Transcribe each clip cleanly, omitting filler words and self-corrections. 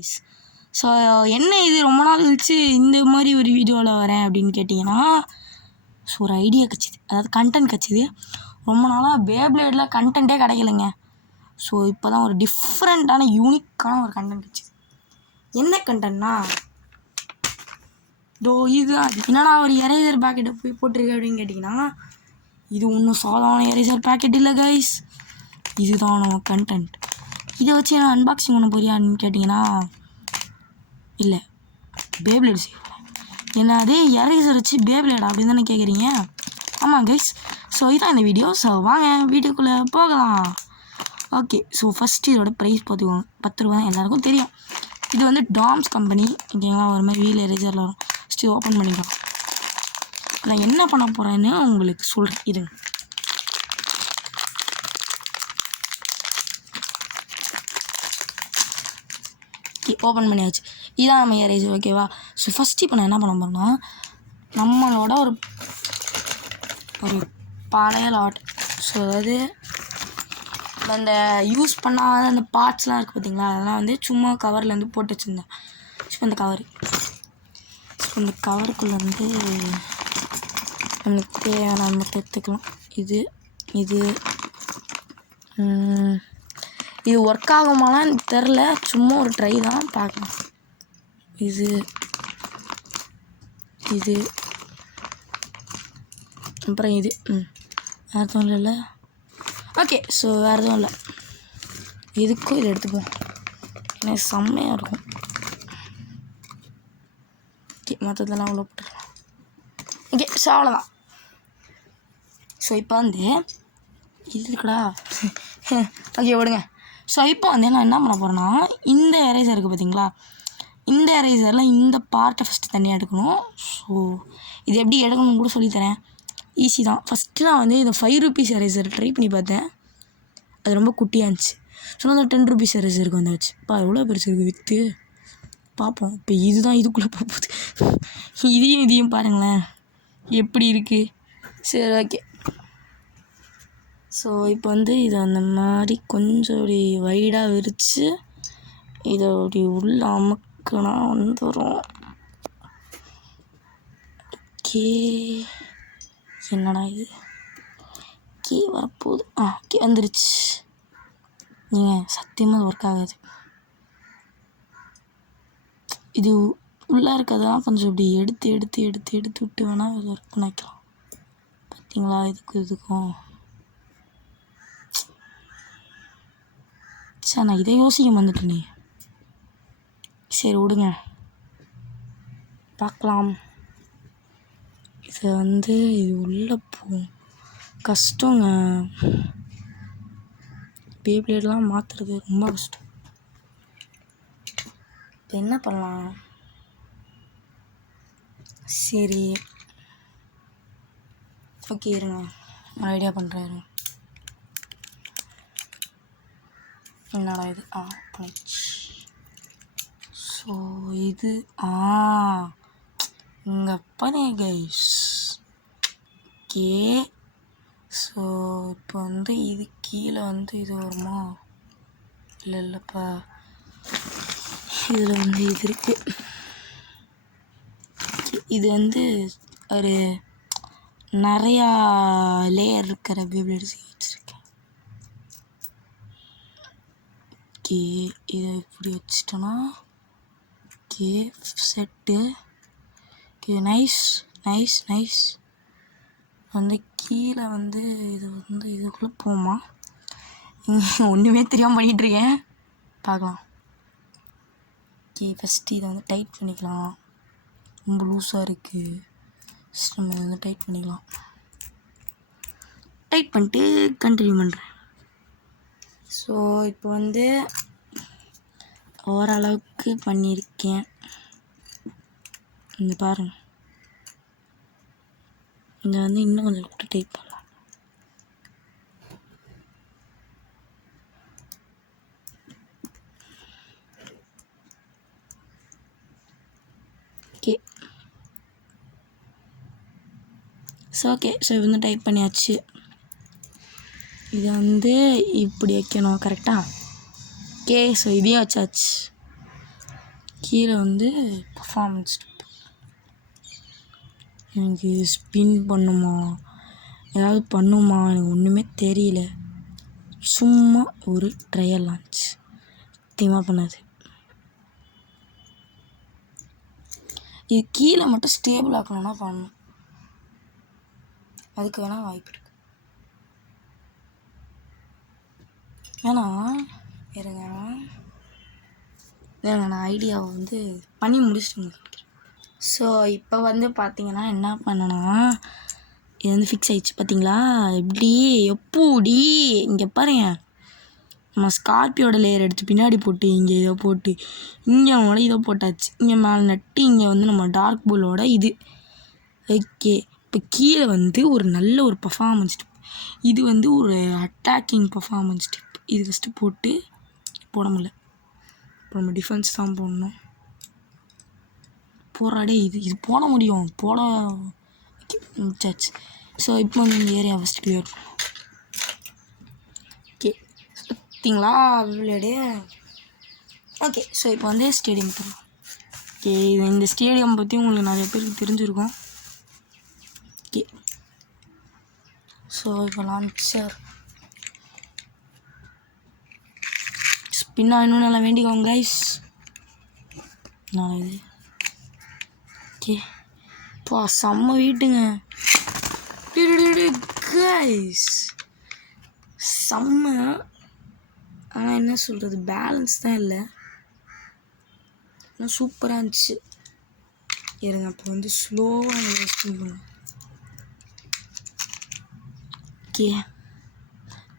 Guys. So என்ன இது ரொம்ப நாள் கழிச்சு இந்த மாதிரி ஒரு வீடியோவில் வரேன் அப்படின்னு கேட்டிங்கன்னா, ஸோ ஒரு ஐடியா கிடச்சிது, அதாவது கண்டென்ட் கிடச்சிது. ரொம்ப நாளாக பேப்ளேடில் கண்டென்ட்டே கிடைக்கலைங்க. ஸோ இப்போ தான் ஒரு டிஃப்ரெண்ட்டான யூனிக்கான ஒரு கண்டென்ட் கிடச்சிது. என்ன கண்டென்ட்னா, இது என்னடா ஒரு எரேசர் பேக்கெட்டை போய் போட்டிருக்கு அப்படின்னு கேட்டிங்கன்னா, இது ஒன்றும் சாதாரண எரேசர் பேக்கெட் இல்லை கைஸ். இதுதான் நம்ம கண்டென்ட். இதை வச்சு நான் அன்பாக்சிங் பண்ண போறியான்னு கேட்டிங்கன்னா, இல்லை, பேப்ளேட் செய்வேன். என்ன அதே எரேசர் வச்சு பேப்ளேட் அப்படின்னு தானே கேட்குறீங்க? ஆமாம் கைஸ். ஸோ இதான் இந்த வீடியோ. ஸோ வாங்க வீடியோக்குள்ளே போகலாம். ஓகே, ஸோ ஃபஸ்ட்டு இதோட ப்ரைஸ் பார்த்துக்கோங்க. 10 ரூபா தான், எல்லாருக்கும் தெரியும். இது வந்து டாம்ஸ் கம்பெனி. ஓகேங்களா, ஒரு மாதிரி வீல் எரேசரில் வரும். ஃபஸ்ட்டு ஓப்பன் பண்ணிக்கலாம். நான் என்ன பண்ண போகிறேன்னு உங்களுக்கு சொல்கிறேன், இருங்க. ஓப்பன் பண்ணியாச்சு. இதான் நம்ம எரேசர். ஓகேவா. ஸோ ஃபஸ்ட்டு இப்போ நான் என்ன பண்ண போகிறேன்னா, நம்மளோட ஒரு பழைய லாட், ஸோ அதாவது அந்த யூஸ் பண்ணாத அந்த பார்ட்ஸ்லாம் இருக்குது பார்த்தீங்களா, அதெல்லாம் வந்து சும்மா கவரில் வந்து போட்டு வச்சுருந்தேன். ஸோ இந்த கவர், ஸோ இந்த கவருக்குள்ளே வந்து நம்மளுக்கு தேவையான மட்டும் எடுத்துக்கலாம். இது இது இது ஒர்க் ஆகுமான்னு தெரில, சும்மா ஒரு ட்ரை தான், பார்க்கலாம். இது இது அப்புறம் இது வேறு எதுவும் இல்லைல்ல. ஓகே, ஸோ வேறு எதுவும் இல்லை. இதுக்கும் இதை எடுத்துப்போம், ஏன்னா செம்மையாக இருக்கும். ஓகே, மற்றதெல்லாம் அவ்வளோ போட்டுருக்கலாம். ஓகே, ஸோ அவ்வளோதான். ஸோ இப்போ வந்து இது இருக்குடா. ஓகே விடுங்க. ஸோ இப்போ வந்து நான் என்ன பண்ண போகிறேன்னா, இந்த எரேசர் இருக்குது பார்த்தீங்களா, இந்த எரேசரில் இந்த பார்ட்டை ஃபஸ்ட்டு தனியாக எடுக்கணும். ஸோ இது எப்படி எடுக்கணும்னு கூட சொல்லித்தரேன், ஈஸி தான். ஃபஸ்ட்டு நான் வந்து இந்த 5 ரூபீஸ் எரேசர் ட்ரை பண்ணி பார்த்தேன், அது ரொம்ப குட்டியாக இருந்துச்சு. ஸோ அந்த 10 ரூபீஸ் எரேசருக்கு வந்துச்சு. இப்போ எவ்வளோ பெருசு இருக்குது விற்று பார்ப்போம். இப்போ இதுதான் இதுக்குள்ளே போகுது. இதையும் பாருங்களேன் எப்படி இருக்குது. சரி, ஓகே. ஸோ இப்போ வந்து இதை அந்த மாதிரி கொஞ்சம் அப்படி வைடாக விரித்து இதை அப்படி உள்ள அமுக்குனா வந்துடும். ஓகே, என்னடா இது கீ வரப்போகுது. ஓகே, வந்துருச்சு. நீங்கள் சத்தியமாக ஒர்க் ஆகாது. இது உள்ளே இருக்கிறதெல்லாம் கொஞ்சம் இப்படி எடுத்து எடுத்து எடுத்து எடுத்து விட்டு வேணால் இது ஒர்க் பண்ணிக்கலாம். பார்த்தீங்களா, இதுக்கும் சார் நான் இதை யோசிக்க வந்துட்டேனே. சரி விடுங்க, பார்க்கலாம். இதை வந்து இது உள்ளே போகும், கஷ்டங்க. பேப்ளேட்லாம் மாற்றுறது ரொம்ப கஷ்டம். இப்போ என்ன பண்ணலாம்? சரி, ஓகே இருங்க, நான் ஐடியா பண்ணுறேன். என்னடா இது? பண்ணிச்சு. ஸோ இது இங்கே பாருங்க கைஸ். ஓகே, ஸோ இப்போ வந்து இது கீழே வந்து இது வருமா? இல்லைப்பா, இதில் வந்து இது இருக்குது. இது வந்து ஒரு நிறையா லேயர் இருக்கிற பேப்ளேட் செய்ய வச்சுருக்கேன். ஓகே, இதை இப்படி வச்சிட்டோன்னா okay set. Okay, nice nice nice. வந்து கீழே வந்து இது வந்து இதுக்குள்ளே போமா? ஒன்றுமே தெரியாமல் பண்ணிகிட்ருக்கேன், பார்க்கலாம். ஓகே, ஃபஸ்ட்டு இதை வந்து டைட் பண்ணிக்கலாம். ரொம்ப லூஸாக இருக்குது, நம்ம இதை வந்து டைட் பண்ணிக்கலாம். டைட் பண்ணிட்டு கண்டினியூ பண்ணுறேன். ஸோ இப்போ வந்து ஓரளவுக்கு பண்ணியிருக்கேன். இங்கே பாருங்கள், இங்கே வந்து இன்னும் கொஞ்சம் கூட டைட் பண்ணலாம். ஓகே, ஸோ ஓகே, ஸோ இது வந்து டைட் பண்ணியாச்சு. இதை வந்து இப்படி வைக்கணும் கரெக்டாக. ஓகே, ஸோ இதையும் வச்சாச்சு. கீழே வந்து பர்ஃபார்மன்ஸ் எனக்கு ஸ்பின் பண்ணுமா ஏதாவது பண்ணுமா எனக்கு ஒன்றுமே தெரியல. சும்மா ஒரு ட்ரையல் லான்ச் சத்தியமாக பண்ணாது. இது கீழே மட்டும் ஸ்டேபிள் ஆக்கணும்னா பண்ணணும். அதுக்கு வேணால் வாய்ப்பு இருக்குது. ஏன்னா இருங்க நான் ஐடியாவை வந்து பண்ணி முடிச்சுட்டு. ஸோ இப்போ வந்து பார்த்தீங்கன்னா என்ன பண்ணனா, இது வந்து ஃபிக்ஸ் ஆகிடுச்சு பார்த்தீங்களா? எப்படி எப்போடி இங்கே பாருங்க, நம்ம ஸ்கார்பியோட லேயர் எடுத்து பின்னாடி போட்டு இங்கே இதை போட்டு இங்கே அவனோட இதை போட்டாச்சு. இங்கே மேலே நட்டு இங்கே வந்து நம்ம டார்க் பூலோட இது ஓகே. இப்போ கீழே வந்து ஒரு நல்ல ஒரு பர்ஃபார்மன்ஸ் டிப், இது வந்து ஒரு அட்டாக்கிங் பர்ஃபார்மன்ஸ் டிப். இது ஃபஸ்ட்டு போட்டு போட முடியல, இப்போ நம்ம டிஃபென்ஸ் தான் போடணும். போராடே இது போட முடியும், போட முடிச்சாச்சு. ஸோ இப்போ வந்து இந்த ஏரியா ஃபஸ்ட்டு கிளியர் பண்ணணும். ஓகே பார்த்தீங்களா விளையாடே. ஓகே ஸோ இப்போ வந்து ஸ்டேடியம் போடலாம். ஓகே இந்த ஸ்டேடியம் பற்றி உங்களுக்கு நிறைய பேருக்கு தெரிஞ்சிருக்கும். ஓகே ஸோ இப்போ லான்ச்சர் ஸ்பின் ஆகணும்னு நல்லா வேண்டிக்கோங்க கைஸ். நாளை இது ஓகே பா செம்ம வீட்டுங்க கைஸ், செம்ம. ஆனால் என்ன சொல்கிறது, பேலன்ஸ் தான் இல்லை. ஆனால் சூப்பராக இருந்துச்சு. இருங்க அப்போ வந்து ஸ்லோவாக ஸ்பின் பண்ணுவோம். ஓகே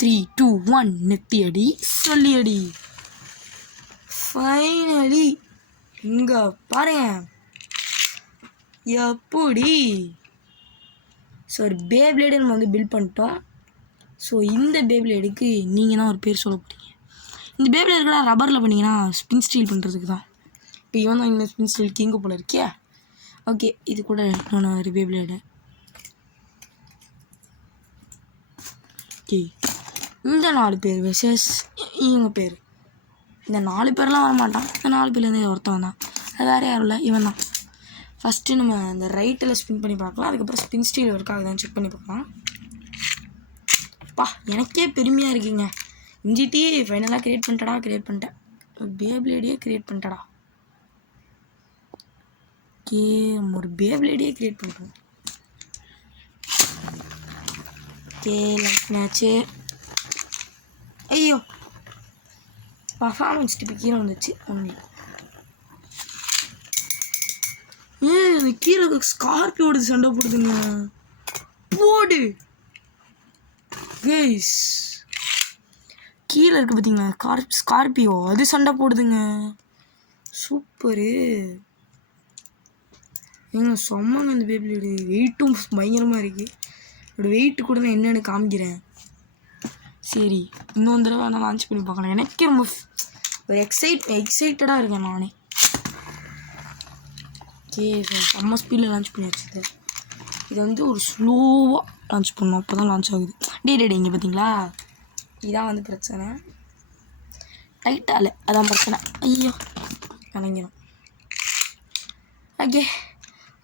3 2 1 நெத்தி அடி சொல்லி அடி. ஃபைனலி இங்கே பாருங்க எப்படி. ஸோ ஒரு பேப்ளேடு நம்ம வந்து பில்ட் பண்ணிட்டோம். ஸோ இந்த பேப்ளேடுக்கு நீங்கள் தான் ஒரு பேர் சொல்ல போகிறீங்க. இந்த பேப்ளேடு கூட ரப்பரில் பண்ணிங்கன்னா ஸ்பின் ஸ்டீல் பண்ணுறதுக்கு தான். இப்போ இவன் தான் இந்த ஸ்பின் ஸ்டீல் கிங்கு போல் இருக்கே. ஓகே இது கூட இன்னொன்று ஒரு பேப்ளேடு. ஓகே இந்த 4 பேர் வெர்சஸ் இவங்க பேர். இந்த 4 பேர்லாம் வரமாட்டான், இந்த 4 பேர்லேருந்து ஒருத்தவன் தான். அது வேறு யாரும் இல்லை, இவன் தான். ஃபஸ்ட்டு நம்ம இந்த ரைட்டில் ஸ்பின் பண்ணி பார்க்கலாம், அதுக்கப்புறம் ஸ்பின் ஸ்டீல் ஒர்க் ஆகுதான்னு செக் பண்ணி பார்க்கலாம். பா எனக்கே பெருமையாக இருக்குங்க, இன்ஜிடி ஃபைனலாக க்ரியேட் பண்ணிட்டேன். பேப்ளேடியே க்ரியேட் பண்ணிட்டடா. ஓகே ஒரு பேப்ளேடியே க்ரியேட் பண்ணுறோம். Okay like match. ஐயோ பர்ஃபார்மன்ஸ் டிப்பு கீழே வந்துச்சு. ஒன்று கீழே ஸ்கார்பியோட சண்டை போடுதுங்க. போடு கைஸ், கீழே இருக்குது பார்த்தீங்களா ஸ்கார்பியோ, அது சண்டை போடுதுங்க. சூப்பரு ஏங்க சொம்மாங்க. அந்த பேபிளோட வெயிட்டும் பயங்கரமாக இருக்குது. இதோட வெயிட்டு கூட நான் என்னென்னு காமிக்கிறேன். சரி இன்னொரு தடவை நான் லான்ச் பண்ணி பார்க்கலாம். எனக்கே ரொம்ப ஒரு எக்ஸைட்டடாக இருக்கேன் நானே. ஓகே சார் செம்ம ஸ்பீடில் லான்ச் பண்ணியாச்சு. இது வந்து ஒரு ஸ்லோவாக லான்ச் பண்ணோம், அப்போ தான் லான்ச் ஆகுது. டே இங்கே பார்த்தீங்களா, இதான் வந்து பிரச்சனை. டைட்டாக அதான் பிரச்சனை. ஐயோ கலங்கிடும். ஓகே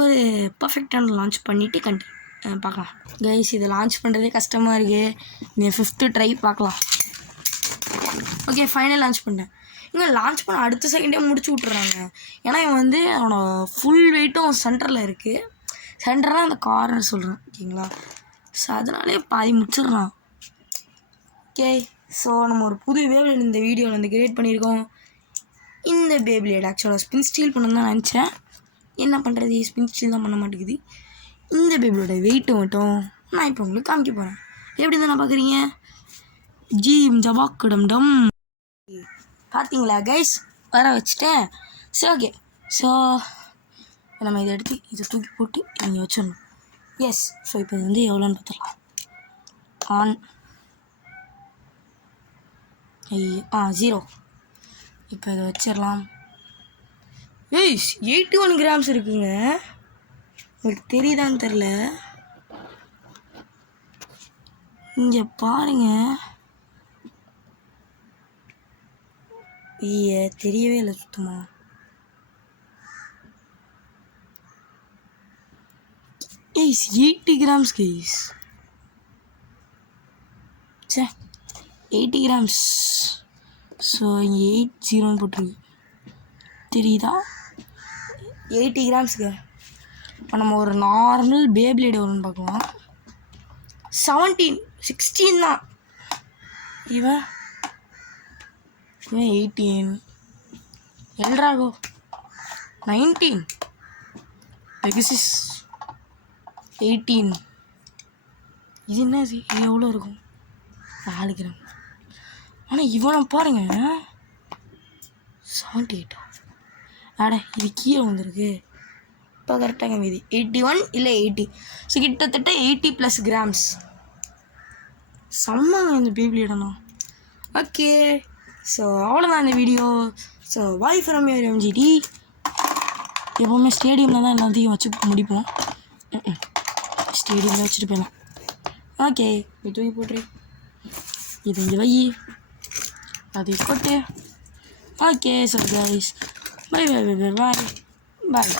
ஒரு பர்ஃபெக்டான லான்ச் பண்ணிவிட்டு பார்க்கலாம் கைஸ். இதை லான்ச் பண்ணுறதே கஷ்டமாக இருக்குது. இந்த 5th ட்ரை பார்க்கலாம். ஓகே ஃபைனல் லான்ச் பண்ணேன். இங்கே லான்ச் பண்ண அடுத்த செகண்டே முடிச்சு விட்றாங்க. ஏன்னா இவன் வந்து அவனோட ஃபுல் வெயிட்டும் சென்டரில் இருக்குது. சென்டராக அந்த கார்னர் சொல்கிறேன் ஓகேங்களா. ஸோ அதனாலே பாதி முடிச்சிடுறான். ஓகே ஸோ நம்ம ஒரு புது பேப்ளேட் இந்த வீடியோவில் வந்து கிரியேட் பண்ணியிருக்கோம். இந்த பேப்ளேட் ஆக்சுவலாக ஸ்பின் ஸ்டீல் பண்ணணும்னு தான் நினச்சேன். என்ன பண்ணுறது, ஸ்பின் ஸ்டீல் தான் பண்ண மாட்டேங்குது. இந்த பேப்ளேடோட வெயிட்டு மட்டும் நான் இப்போ உங்களுக்கு காமிக்க போகிறேன். எப்படி தான் நான் பார்க்குறீங்க, ஜீம் ஜபாக்கிடம் டம் பார்த்தீங்களா கைஸ், வர வச்சுட்டேன். சரி ஓகே ஸோ நம்ம இதை எடுத்து இதை தூக்கி போட்டு இங்கே வச்சிடணும். எஸ் ஸோ இப்போ இது வந்து எவ்வளோன்னு பார்த்துக்கலாம். ஆன் 0. இப்போ இதை வச்சிடலாம். 81 கிராம்ஸ் இருக்குங்க. உங்களுக்கு தெரியுதான்னு தெரில, இங்கே பாருங்க. தெரியவே இல்லை சுத்தமாக. It's 80 grams, guys. Say 80 grams. So இங்கே 80 போட்டிருக்கு தெரியுதா? 80 கிராம்ஸுக்கு. இப்போ நம்ம ஒரு நார்மல் பேப்ளேட் வரும்னு பார்க்கலாம். 16 தான். இவன் 18 எல்ட்ராகோ 19 பெகசிஸ் 18. இது என்ன? இது எவ்வளோ இருக்கும்? 4 கிராம். ஆனால் இவனை பாருங்க 78. ஆட இது கீழே வந்துருக்கு. இப்போ கரெக்டாக மீதி 81 இல்லை 80. ஸோ கிட்டத்தட்ட 80+ கிராம்ஸ். செம்மங்க இந்த பேபிளிடணும். ஓகே, ஸோ அவ்வளோதான் இந்த video. So bye from your MGT. எப்போவுமே ஸ்டேடியமில் தான் எல்லாத்தையும் வச்சு முடிப்போம். ஸ்டேடியமில் வச்சுட்டு போயிடலாம். ஓகே, இது தூக்கி போட்டுரு, இது இங்கே வை, அதை போட்டு. Okay, so guys, bye bye bye bye bye பாய்.